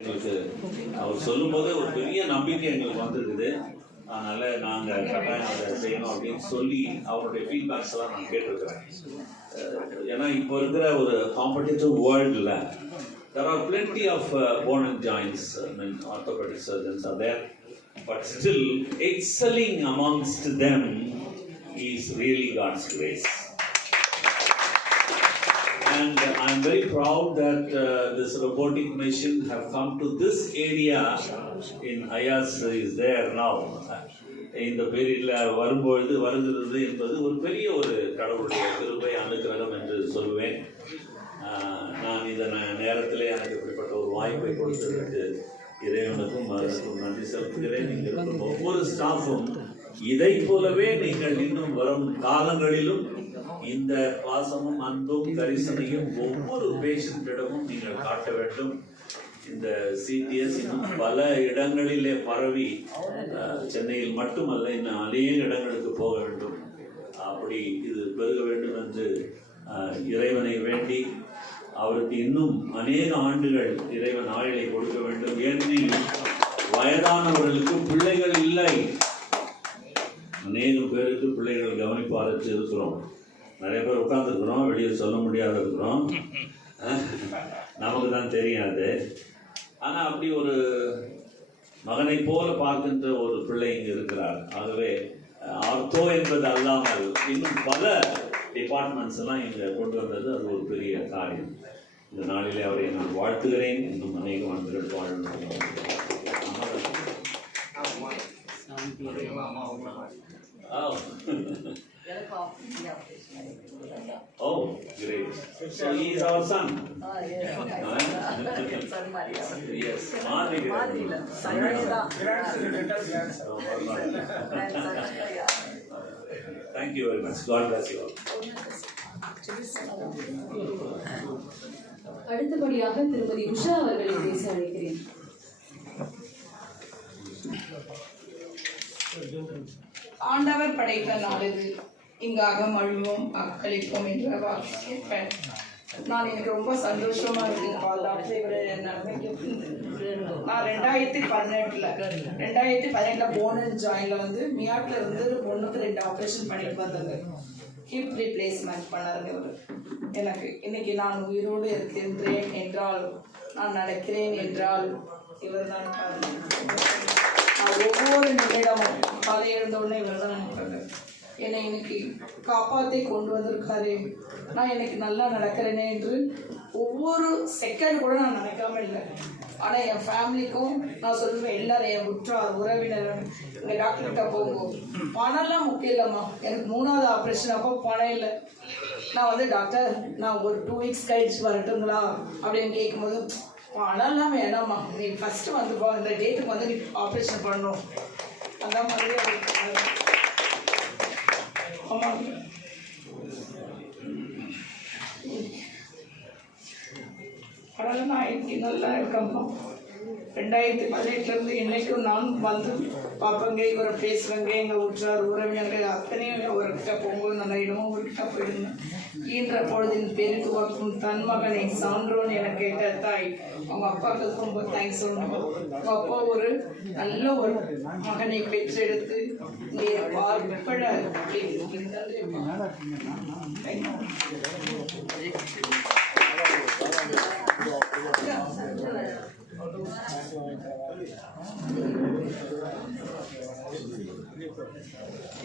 எங்களுக்கு அவர் சொல்லும்போது ஒரு பெரிய நம்பிக்கை எங்களுக்கு வந்திருக்குது. அதனால நாங்கள் கட்டாயம் அதை செய்யணும் அப்படின்னு சொல்லி அவருடைய ஃபீட்பேக்ஸ் எல்லாம் நான் கேட்டிருக்கிறேன். ஏன்னா இப்போ இருக்கிற ஒரு காம்படிட்டிவ் வேர்ல்டில் there are plenty of bone and joints, orthopedic surgeons are there, but still excelling amongst them is really God's grace. And I'm very proud that this robotic machine have come to this area in Ayas is there now. இந்த பீரியடில் வருகிறது என்பது ஒரு பெரிய ஒரு கடவுளுடைய கிருபை அனுக்கிரகம் என்று சொல்லுவேன். நான் இந்த நேரத்தில் எனக்கு இப்படிப்பட்ட ஒரு வாய்ப்பை கொடுத்ததற்கு இறைவனுக்கும் அதற்கும் நன்றி செலுத்துகிறேன். இங்கே இருக்கும் ஒவ்வொரு ஸ்டாஃபும் இதை போலவே நீங்கள் இன்னும் வரும் காலங்களிலும் இந்த பாசமும் அன்பும் கரிசனையும் ஒவ்வொரு பேஷண்டிடமும் நீங்கள் காட்ட வேண்டும். இந்த சிடிஎஸ் இன்னும் பல இடங்களிலே பரவி சென்னையில் மட்டுமல்ல இன்னும் அநேக இடங்களுக்கு போக வேண்டும். அப்படி இது பெருக வேண்டும் என்று இறைவனை வேண்டி அவருக்கு இன்னும் அநேக ஆண்டுகள் இறைவன் ஆயுளை கொடுக்க வேண்டும். ஏனெனில் வயதானவர்களுக்கு பிள்ளைகள் இல்லை. அநேக பேருக்கு பிள்ளைகள் கவனிப்பாரற்று இருக்கிறோம். நிறைய பேர் உட்காந்துருக்குறோம், வெளியே சொல்ல முடியாத இருக்கிறோம், நமக்கு தான் தெரியாது. ஆனால் அப்படி ஒரு மகனை போல பார்க்கின்ற ஒரு பிள்ளை இங்கே இருக்கிறார். ஆகவே ஆர்த்தோ என்பது அல்லாமல் இன்னும் பல டிபார்ட்மெண்ட்ஸ் எல்லாம் இங்கே கொண்டு வந்தது அது ஒரு பெரிய காரியம். இந்த நாளிலே அவரை நான் வாழ்த்துகிறேன். இன்னும் அநேக ஆண்டுகள் வாழணும். Oh, great. So he is our son. Yes. Thank you very much. God bless you all. அடுத்தபடியாக திருமதி உஷா அவர்களை பேச அழைக்கிறேன். ஆண்டவர் படைத்த நாள் இது, இங்காக மழுவும் அக்களிக்கும் என்ற வாக்கு கேட்பேன். நான் எனக்கு ரொம்ப சந்தோஷமா இருக்கு. நான் 2018 போன் அண்ட் ஜாயின்ல வந்து மியாட்ல இருந்து பொண்ணுக்கு 2 ஆப்ரேஷன் பண்ணிட்டு வந்தது. ஹிப் ரீப்ளேஸ்மெண்ட் பண்ணாருங்க இவர். எனக்கு இன்னைக்கு நான் உயிரோடு இருக்கின்றேன் என்றால், நான் நடக்கிறேன் என்றால் இவர் தான். நான் ஒவ்வொரு நிமிடமும் காலை எழுந்தோடனே இவர் தான் நினைப்பாங்க. என்னை இன்னைக்கு காப்பாற்றி கொண்டு வந்திருக்காரு, நான் எனக்கு நல்லா நடக்கிறேனே என்று ஒவ்வொரு செகண்ட் கூட நான் நினைக்காம இல்லை. ஆனால் என் ஃபேமிலிக்கும் நான் சொல்லுவேன், எல்லாரும் என் உற்றார் உறவினர் எங்கள் டாக்டர்கிட்ட போகும், பணம்லாம் முக்கியம் இல்லைம்மா, எனக்கு 3வது ஆப்ரேஷன் அப்போ பணம் இல்லை. நான் வந்து டாக்டர் நான் ஒரு 2 வீக்ஸ் கழிச்சு வரட்டுங்களா அப்படின்னு கேட்கும்போது, பணம்லாம் வேணாம்மா, நீ ஃபஸ்ட்டு வந்து இந்த டேட்டுக்கு வந்து நீ ஆப்ரேஷன் பண்ணணும். அந்த மாதிரி ஆமாம். அதனால் நான் இன்னைக்கு நல்லா இருக்கேம்மா. 2018 இன்னைக்கும் நான் வந்து பார்ப்பேங்க, இவரை பேசுவேங்க, எங்கள் உற்றார் உறவினர்கள் அத்தனையும் அவர்கிட்ட போகும்போது நல்ல இடமும் அவர்கிட்ட போயிருந்தேன். ஈன்ற பொழுதின் பெருக்கு வக்கும் தன் மகனை சான்றோன்னு எனக்கு கேட்ட தாய், அவங்க அப்பாவுக்கு ரொம்ப தேங்க்ஸ் சொல்லணும். அவங்க அப்பா ஒரு நல்ல ஒரு மகனை பெற்றெடுத்து இங்கே பார்ப்பட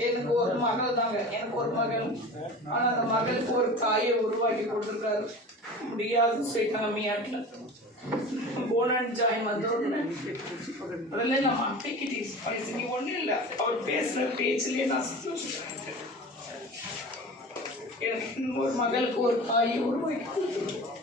எனக்கு ஒரு மகள் தாங்க, எனக்கு ஒரு மகள். ஆனால் அந்த மகளுக்கு ஒரு தாயை உருவாக்கி கொடுத்துருக்காரு. முடியாது சொல்லிட்டாங்க மியாட்டில். போன் அண்ட் ஜாயின் வந்தோடனே அதெல்லாம் நம்ம அப்டிக்கிட்டீஸ் நீ ஒன்றும் இல்லை, அவர் பேசுகிற பேச்சிலே நான் சந்தோஷப்பட்டேன். எனக்கு ஒரு மகளுக்கு ஒரு தாயை உருவாக்கி கொடுத்துருக்கோம்.